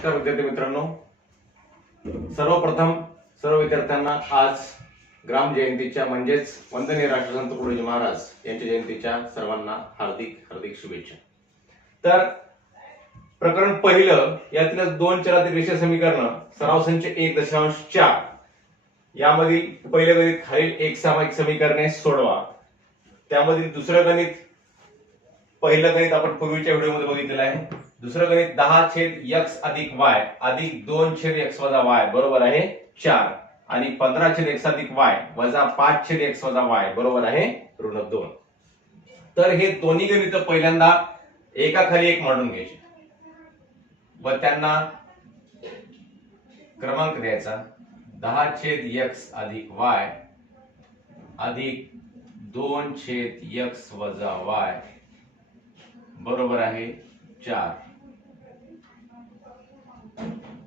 नमस्कार विद्यार्थी मित्रांनो. सर्वप्रथम सर्व विद्यार्थ्यांना आज ग्राम जयंतीच्या म्हणजेच वंदनीय राष्ट्रसंत तुकडोजी महाराज यांच्या जयंतीच्या सर्वांना हार्दिक हार्दिक शुभेच्छा. तर प्रकरण पहिलं यातीलच दोन चरातील रेषीय समीकरण सराव संच एक दशांश चार. यामधील पहिले गणित खालील एक सामायिक समीकरणे सोडवा. त्यामधील दुसरं गणित पहिलं गणित आपण पूर्वीच्या व्हिडिओमध्ये बघितलेलं आहे. दुसरं गणित दहा छेद यक्स अधिक वाय. अधिक दोन छेद एक्स वजा वाय. बरोबर आहे चार. आणि पंधरा छेद एक्स अधिक वाय वजा पाच छेद एक्स वजा वाय. बरोबर आहे ऋण दोन. तर हे दोन्ही गणित पहिल्यांदा एकाखाली एक मांडून घ्यायचे. व त्यांना क्रमांक द्यायचा. दहा छेद यक्स अधिक वाय अधिक दोन छेद यक्स वजा वाय. बरोबर आहे चार.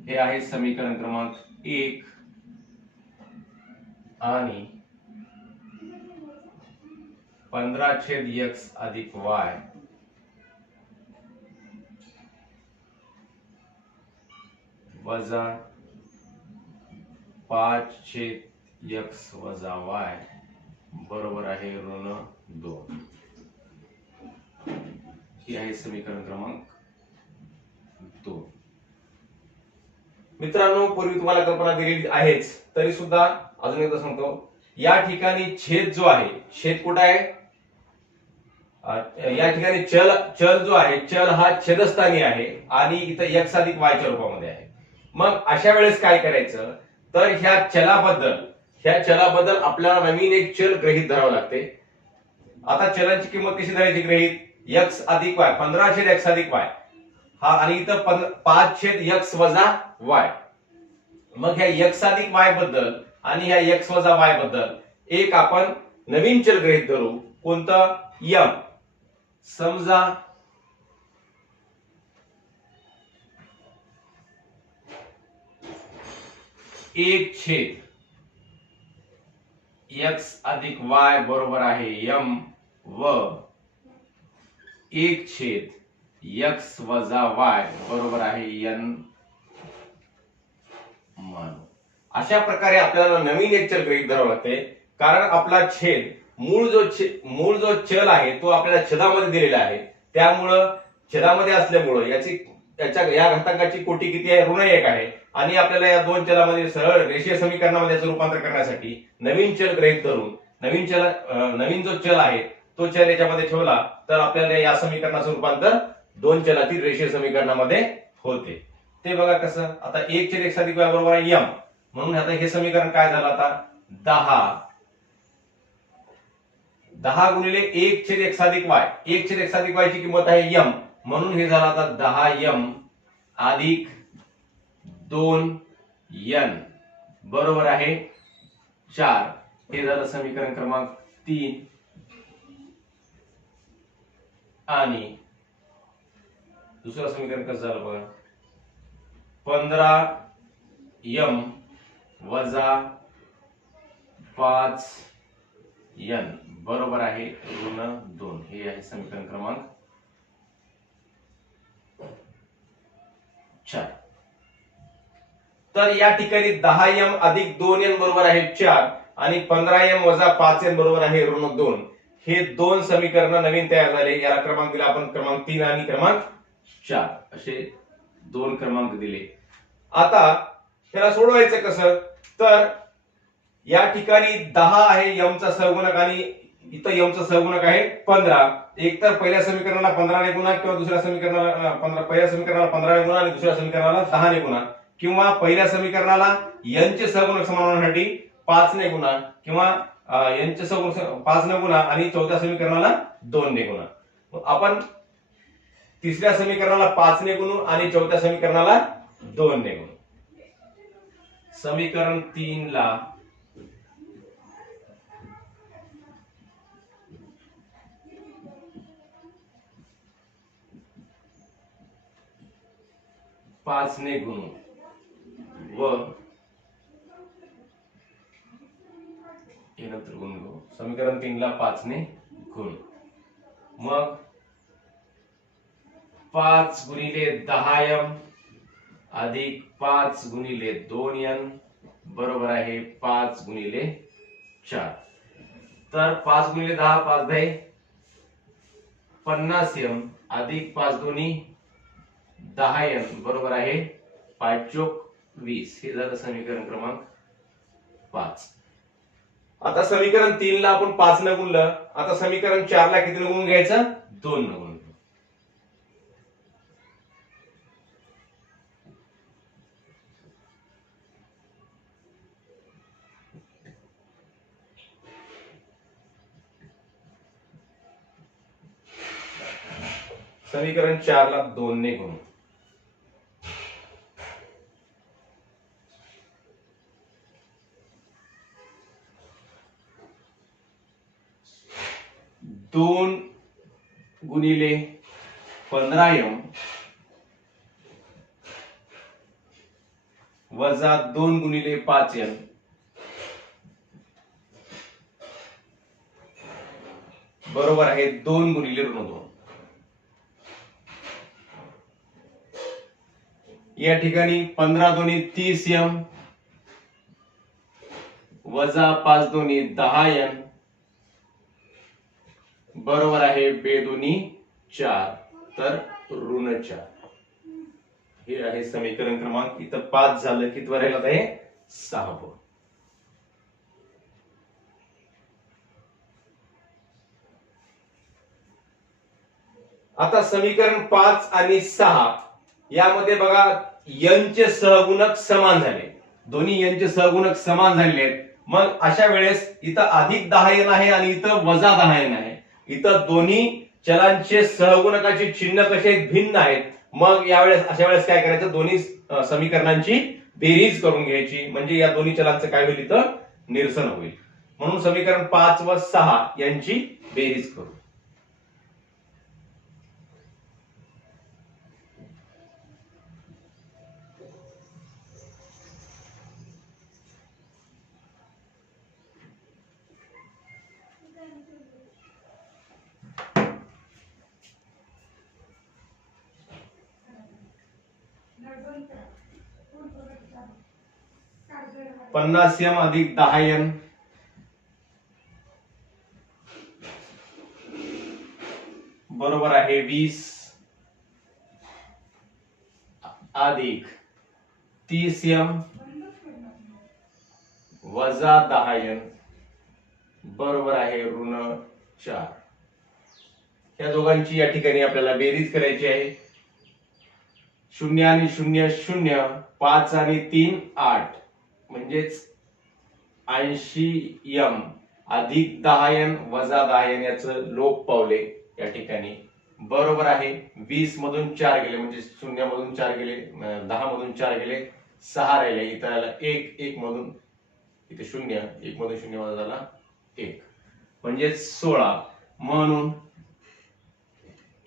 हे आहे समीकरण क्रमांक एक. आणि पंधरा छेद यक्स अधिक वाय. वजा पाच छेद यक्स वजा वाय. बरोबर आहे ऋण दोन. ही आहे समीकरण क्रमांक दोन. मित्रांनो पूर्वी तुम्हाला कल्पना दिलेली आहेच तरी सुद्धा अजून एकदा सांगतो या ठिकाणी छेद जो आहे छेद कुठं आहे? या ठिकाणी चल चल जो आहे चल हा छेदस्थानी आहे आणि इथं यक्स अधिक वायच्या रूपामध्ये आहे. मग अशा वेळेस काय करायचं? तर ह्या चलाबद्दल ह्या चलाबद्दल आपल्याला नवीन एक चल ग्रहित धरावं लागते. आता चलांची किंमत कशी धरायची ग्रहित यक्स अधिक वाय पंधरा छेद एक्स अधिक वाय हा आणि इथं पं- पाच छेद यक्स वजा वाय. मग ह्या यक्स अधिक वायबद्दल आणि ह्या यक्स वजा वायबद्दल एक आपण नवीन चल गृहीत धरू. कोणतं? यम. समजा एक छेद एक्स अधिक वाय बरोबर आहे यम व एक छेद यक्स वजा वाय बरोबर आहे एन मानू अशा प्रकारे आपल्याला नवीन एक चल गृहीत धरावं लागते. कारण आपला छेद मूळ जो छे- मूळ जो चल आहे तो आपल्याला छेदामध्ये दिलेला आहे. त्यामुळं छेदामध्ये असल्यामुळं याची त्याच्या या घातांकाची कोटी किती आहे? ऋण एक आहे. आणि आपल्याला या दोन चलामध्ये सरळ रेषीय समीकरणामध्ये याचं रूपांतर करण्यासाठी नवीन चल ग्रहित धरून नवीन चल नवीन जो चल आहे तो चल याच्यामध्ये ठेवला तर आपल्याला या समीकरणाचं रूपांतर दोन चलातील रेषीय समीकरणामध्ये होते. ते बघा कसं आता एक छेद एक्स अधिक वाय बरोबर आहे यम म्हणून आता हे समीकरण काय झालं आता? दहा. दहा गुणिले एक छेद एक अधिक वाय. एक छेद एक अधिक वायची किंमत आहे यम म्हणून हे झालं आता दहा यम अधिक दोन यन बरोबर आहे चार. हे झालं समीकरण क्रमांक तीन. आणि दुसरं समीकरण कसं झालं बघा? पंधरा यम वजा पाच यन बरोबर आहे ऋण दोन. हे आहे समीकरण क्रमांक चार. तर या ठिकाणी दहा यम अधिक दोन एन बरोबर आहे चार आणि पंधरा एम वजा पाच एन बरोबर आहे ऋण दोन. हे दोन समीकरण नवीन तयार झाले. याला क्रमांक दिला आपण क्रमांक तीन आणि क्रमांक चार असे दोन क्रमांक दिले. आता त्याला सोडवायचं कसं? तर या ठिकाणी दहा आहे यमचा सहगुणक आणि इथं यमचा सहगुणक आहे पंधरा. एक तर पहिल्या समीकरणाला पंधराने गुणा किंवा दुसऱ्या समीकरणाला पंधरा पहिल्या समीकरणाला पंधराने गुणा आणि दुसऱ्या समीकरणाला दहाने गुणा. किंवा पहिल्या समीकरणाला यांचे सहगुणक समान होण्यासाठी पाचने गुणा किंवा यांचे यनचे पाचने गुणा आणि चौथ्या समीकरणाला दोनने गुणा. आपण तिसऱ्या समीकरणाला पाचने गुणू आणि चौथ्या समीकरणाला दोन ने गुणू समीकरण तीन ला पाचने गुणू व नंतर गुण घेऊ समीकरण तीन ला पाचने गुण मग पाच गुणिले दहायम अधिक पाच गुणिले दोन एन बरोबर आहे पाच गुणिले चार. तर पाच गुणिले दहा पाच दहा पन्नास एम अधिक पाच दोन्ही दहा एम बरोबर आहे पाच चोक वीस. हे झालं समीकरण क्रमांक पाच. आता समीकरण तीन ला आपण पाच न गुणलं आता समीकरण चार ला किती न घ्यायचं? दोन न गुण समीकरण चार ला दोन ने गुणू. दोन गुणिले पंधरा एम वजा दोन गुणिले पाच एम बरोबर आहे दोन गुणिले ऋण दोन. या ठिकाणी पंधरा दोन्ही तीस एम वजा पाच दोन्ही दहा एम बरोबर आहे बे दोन्ही चार तर ऋण चार. हे आहे समीकरण क्रमांक. इथं पाच झालं की राहिलं आहे हे सहावं आता समीकरण पाच आणि सहा. यामध्ये बघा यांचे सहगुणक समान झाले. दोन्ही यांचे सहगुणक समान झालेले आहेत. मग अशा वेळेस इथं अधिक दहा एन आहे आणि इथं वजा दहा एन आहे. इथं दोन्ही चलांचे सहगुणकाचे चिन्ह कसे भिन्न आहेत. मग यावेळेस अशा वेळेस काय करायचं? दोन्ही समीकरणांची बेरीज करून घ्यायची. म्हणजे या दोन्ही चलांचं काय होईल? इथं निरसन होईल. म्हणून समीकरण पाच व सहा यांची बेरीज करू. पन्नास एम अधिक दहा एन बरोबर आहे वीस अधिक तीस एम वजा दहा एन बरोबर आहे ऋण चार. या दोघांची या ठिकाणी आपल्याला बेरीज करायची आहे. शून्य आणि शून्य शून्य पाच आणि तीन आठ. म्हणजेच ऐंशी यम अधिक दहायन वजा दहा याच याचं लोप पावले या ठिकाणी. बरोबर आहे. वीस मधून चार गेले म्हणजे शून्यामधून चार गेले दहा मधून चार गेले सहा राहिले. इथं राहिला एक एक मधून इथे शून्य एक मधून शून्य वजा झाला एक. म्हणजे सोळा. म्हणून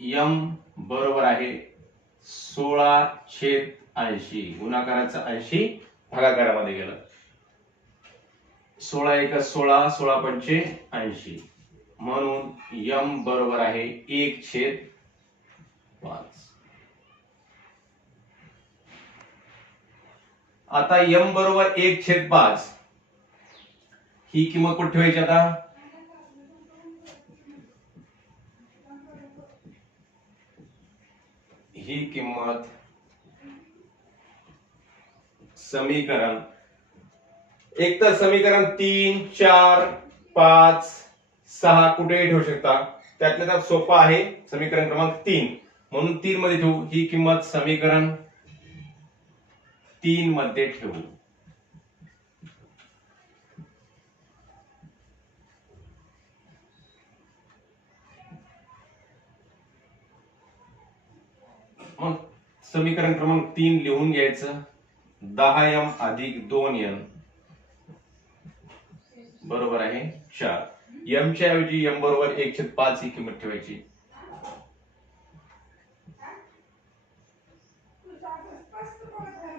यम बरोबर आहे सोळा छेद ऐंशी. गुणाकाराचा ऐंशी भागाकारामध्ये गेला. सोळा एक सोळा सोळा पंचे ऐंशी. म्हणून यम बरोबर आहे एक छेद पाच. आता यम बरोबर एक छेद पाच. ही किंमत कुठे ठेवायची आता? ही किंमत समीकरण एक तर समीकरण तीन चार पाच सहा कुठेही ठेवू शकता. त्यातल्या त्यात सोपा आहे समीकरण क्रमांक तीन. म्हणून तीन मध्ये ठेवू. ही किंमत समीकरण तीन मध्ये ठेवू. मग समीकरण क्रमांक तीन लिहून घ्यायचं. दहा एम अधिक दोन एन. बरोबर आहे? चार यमच्या ऐवजी एम बरोबर एक छेद पाच ही किंमत ठेवायची.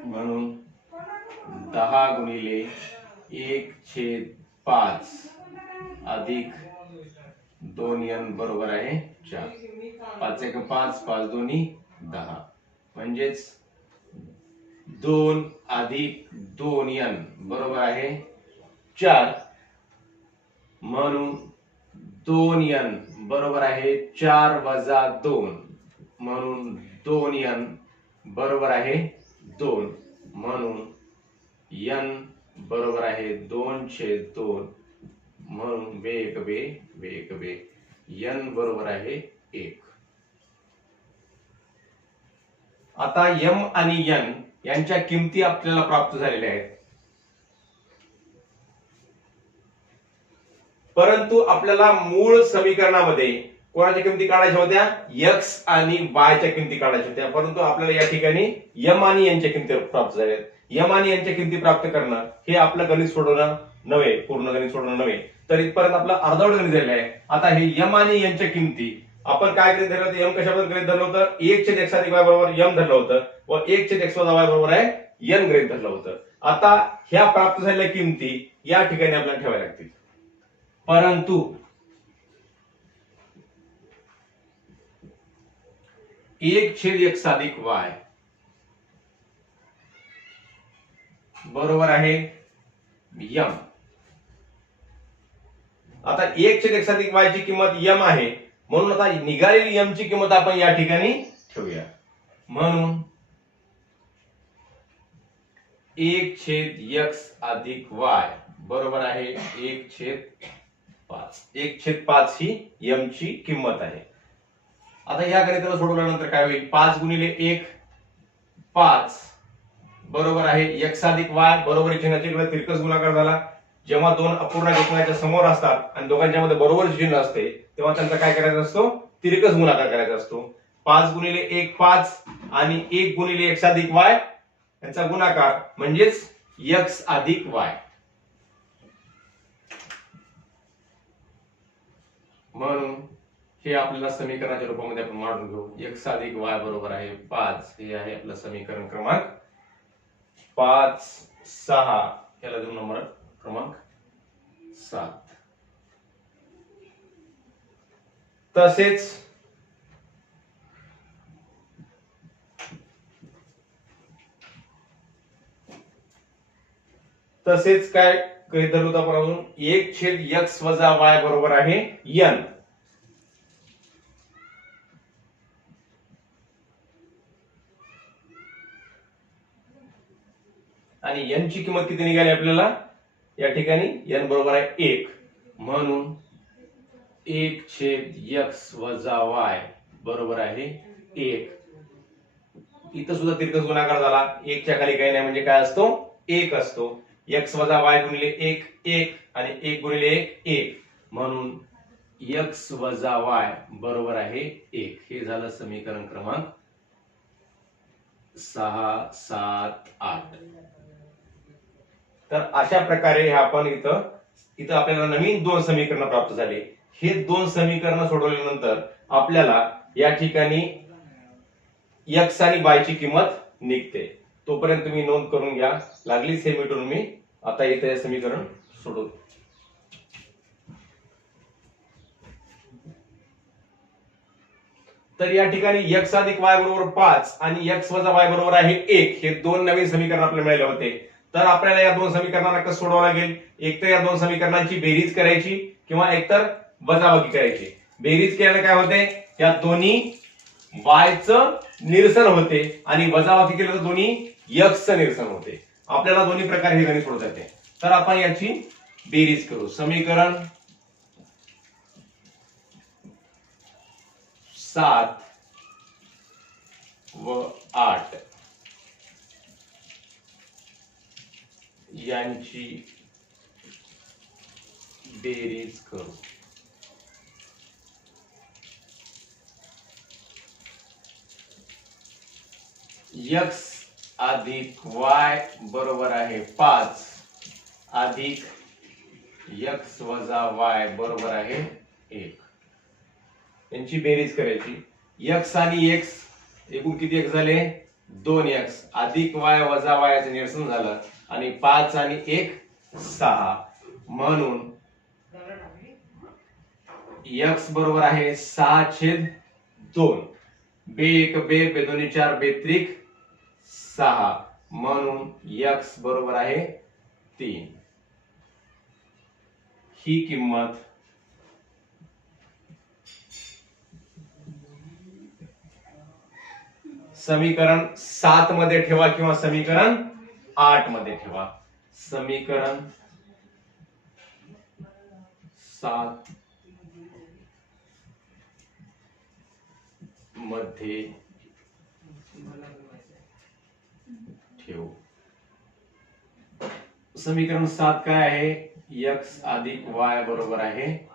म्हणून दहा गुणिले एक छेद पाच अधिक दोन यन बरोबर आहे चार पाच एक पाच पाच दोन्ही दहा. म्हणजेच दोन अधिक दोन यन बरोबर आहे चार. म्हणून दोन यन बरोबर आहे चार वजा दोन. म्हणून दोन यन बरोबर आहे दोन. म्हणून यन बरोबर आहे दोन छेद दोन. म्हणून वेग बे वेग बे यन बरोबर आहे एक. आता यम आणि यन यांच्या किमती आपल्याला प्राप्त झालेल्या आहेत. परंतु आपल्याला मूळ समीकरणामध्ये कोणाच्या किमती काढायच्या होत्या? यक्स आणि वायच्या किमती काढायच्या होत्या. परंतु आपल्याला या ठिकाणी यम आणि यांच्या किमती प्राप्त झाल्या आहेत यम आणि यांच्या किमती प्राप्त करणं हे आपलं गणित सोडवणं नव्हे पूर्ण गणित सोडवणं नव्हे. तर इथपर्यंत आपलं अर्धवट गणित झालेलं आहे. आता हे यम आणि यांच्या किमती आपण काय गणित धरलं होतं? यम कशाबद्दल गणित धरलं होतं? एक छेद एक्स अधिक वाय बरोबर यम धरलं होतं. व एक छेद एक्स वजा वाय बरोबर आहे यन गणित धरलं होतं. आता ह्या प्राप्त झालेल्या किमती या ठिकाणी आपल्याला ठेवायला लागतील. परंतु एक छेद एक अधिक वाय. बरोबर आहे यम. आता एक छेद एक साधिक वाय ची किंमत यम आहे. म्हणून आता निघालेली यम ची किंमत आपण या ठिकाणी ठेवूया. म्हणून एक छेद यक्स अधिक वाय बरोबर आहे एक छेद पाच. एक छेद पाच ही एम ची किंमत आहे. आता या गणिताला सोडवल्यानंतर काय होईल? पाच गुणिले एक पाच बरोबर आहे एक्स अधिक वाय बरोबर चिन्हाच्या तिरकस गुणाकार झाला. जेव्हा दोन अपूर्ण एकमेकाच्या समोर असतात आणि दोघांच्या मध्ये बरोबर चिन्ह असते तेव्हा त्यांचा काय करायचा असतो? तिरकस गुणाकार करायचा असतो. पाच गुणिले एक पाच आणि एक गुणिले एक्स अधिक वाय यांचा गुणाकार म्हणजेच यक्स अधिक वाय म्हणून हे आपल्याला समीकरणाच्या रूपामध्ये आपण मांडून घेऊ. एक्स अधिक वाय बरोबर आहे पाच. हे आहे आपलं समीकरण क्रमांक पाच सहा. याला देऊ नंबर क्रमांक सात. तसेच तसेच काय काही आपण एक छेद एक्स वजा वाय बरोबर आहे यन. आणि यन ची किंमत किती निघाली आपल्याला? या ठिकाणी यन बरोबर आहे एक. म्हणून एक छेद यक्स वजा वाय बरोबर आहे एक. इथं सुद्धा तिरकस गुणाकार झाला. एकच्या खाली काही नाही म्हणजे काय असतो? एक असतो. एक्स वजा वाय गुणिले एक एक आणि एक गुणिले एक. एक म्हणून एक्स वजा वाय बरोबर आहे एक. हे झालं समीकरण क्रमांक सहा सात आठ. तर अशा प्रकारे हे आपण इथं इथं आपल्याला नवीन दोन समीकरण प्राप्त झाले. हे दोन समीकरण सोडवल्यानंतर आपल्याला या ठिकाणी एक्स आणि वायची ची किंमत निघते. तोपर्यंत तुम्ही नोंद करून घ्या. लागलीच हे मिटून मी. आता इथे हे समीकरण सोडवतो. तर या ठिकाणी एक्स अधिक वाय बरोबर पाच आणि एक्स वजा वाय बरोबर आहे एक. हे दोन नवीन समीकरण आपल्याला मिळाले होते. तर आपल्याला या दोन समीकरणांना कसं सोडवावं लागेल? एक तर या दोन समीकरणांची बेरीज करायची किंवा एकतर वजाबाकी करायची. बेरीज केल्याने काय होते? या दोन्ही वायचं निरसन होते आणि वजाबाकी केलं तर दोन्ही यक्ष निरसन होते. आपल्याला दोन्ही प्रकारे हे गणित सोडता येते. तर आपण याची बेरीज करू. समीकरण सात व आठ. यांची बेरीज करू. यक्ष अधिक वाय बरोबर आहे पाच. अधिक यक्स वजा वाय बरोबर आहे एक. यांची बेरीज करायची. यक्स आणि एक्स एकूण किती एक्स झाले? दोन एक्स अधिक वाय वजा वायाचं निरसन झालं. आणि पाच आणि एक सहा. म्हणून एक्स बरोबर आहे सहा छेद दोन. बे एक बे बे दोन्ही चार बेत्रिक सहा. म्हणून एक्स बरोबर आहे तीन. ही किंमत समीकरण सात मध्ये ठेवा किंवा समीकरण आठमध्ये ठेवा. समीकरण सात मध्ये ठेवू. समीकरण सात काय आहे? यक्स अधिक वाय बरोबर आहे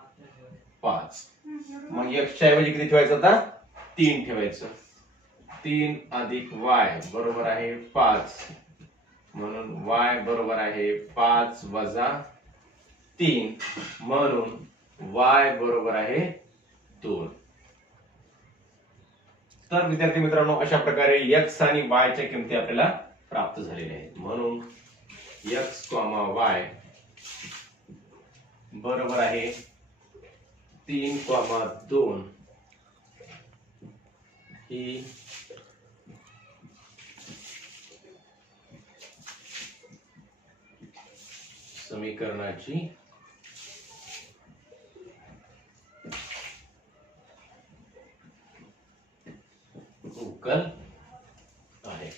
पाच. मग एक्सच्या ऐवजी किती ठेवायचं आता? तीन ठेवायचं. तीन अधिक वाय बरोबर आहे पाच. म्हणून वाय बरोबर आहे पाच वजा तीन. म्हणून वाय बरोबर आहे दोन. तर विद्यार्थी मित्रांनो अशा प्रकारे यक्स आणि वायच्या किमती आपल्याला प्राप्त झालेले आहेत म्हणून एक्स कॉमा वाय बरोबर आहे तीन कॉमा दोन. ही समीकरणाची उकल आहे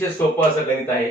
अतिशय सोपं असं गणित आहे.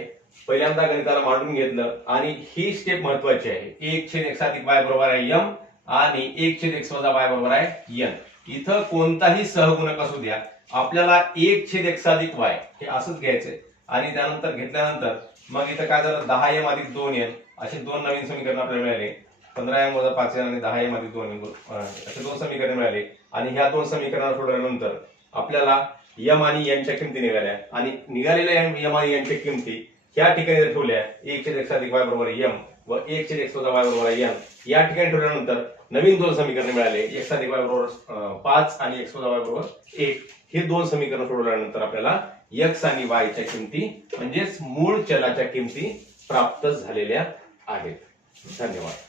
पहिल्यांदा गणिताला मांडून घेतलं आणि ही स्टेप महत्वाची आहे. एक छेद एक्स अधिक वाय बरोबर आहे यम आणि एक छेद एक्स वजा वाय बरोबर आहे यन इथं कोणताही सहगुणक असू द्या. आपल्याला एक छेद एक्स अधिक वाय हे असंच घ्यायचंय. आणि त्यानंतर घेतल्यानंतर मग इथं काय झालं? दहा एम अधिक दोन एन असे दोन नवीन समीकरण आपल्याला मिळाले. पंधरा एम वजा पाच एन आणि दहा एम अधिक दोन एन असे दोन समीकरण मिळाले. आणि ह्या दोन समीकरण सोडवल्यानंतर आपल्याला यम आणि यांच्या किमती निघाल्या. आणि निघालेल्या यम यम आणि यांच्या किमती ह्या ठिकाणी जर ठेवल्या एक छेद एक्स अधिक वाय बरोबर यम व एक छेद एक्स वजा वाय बरोबर यम. या ठिकाणी ठेवल्यानंतर नवीन दोन समीकरण मिळाले. एक्स अधिक वाय बरोबर पाच आणि एक्स वजा वाय बरोबर एक. हे दोन समीकरण सोडवल्यानंतर आपल्याला एक्स आणि वायच्या किमती म्हणजेच मूळ चलाच्या किमती प्राप्त झालेल्या आहेत. धन्यवाद.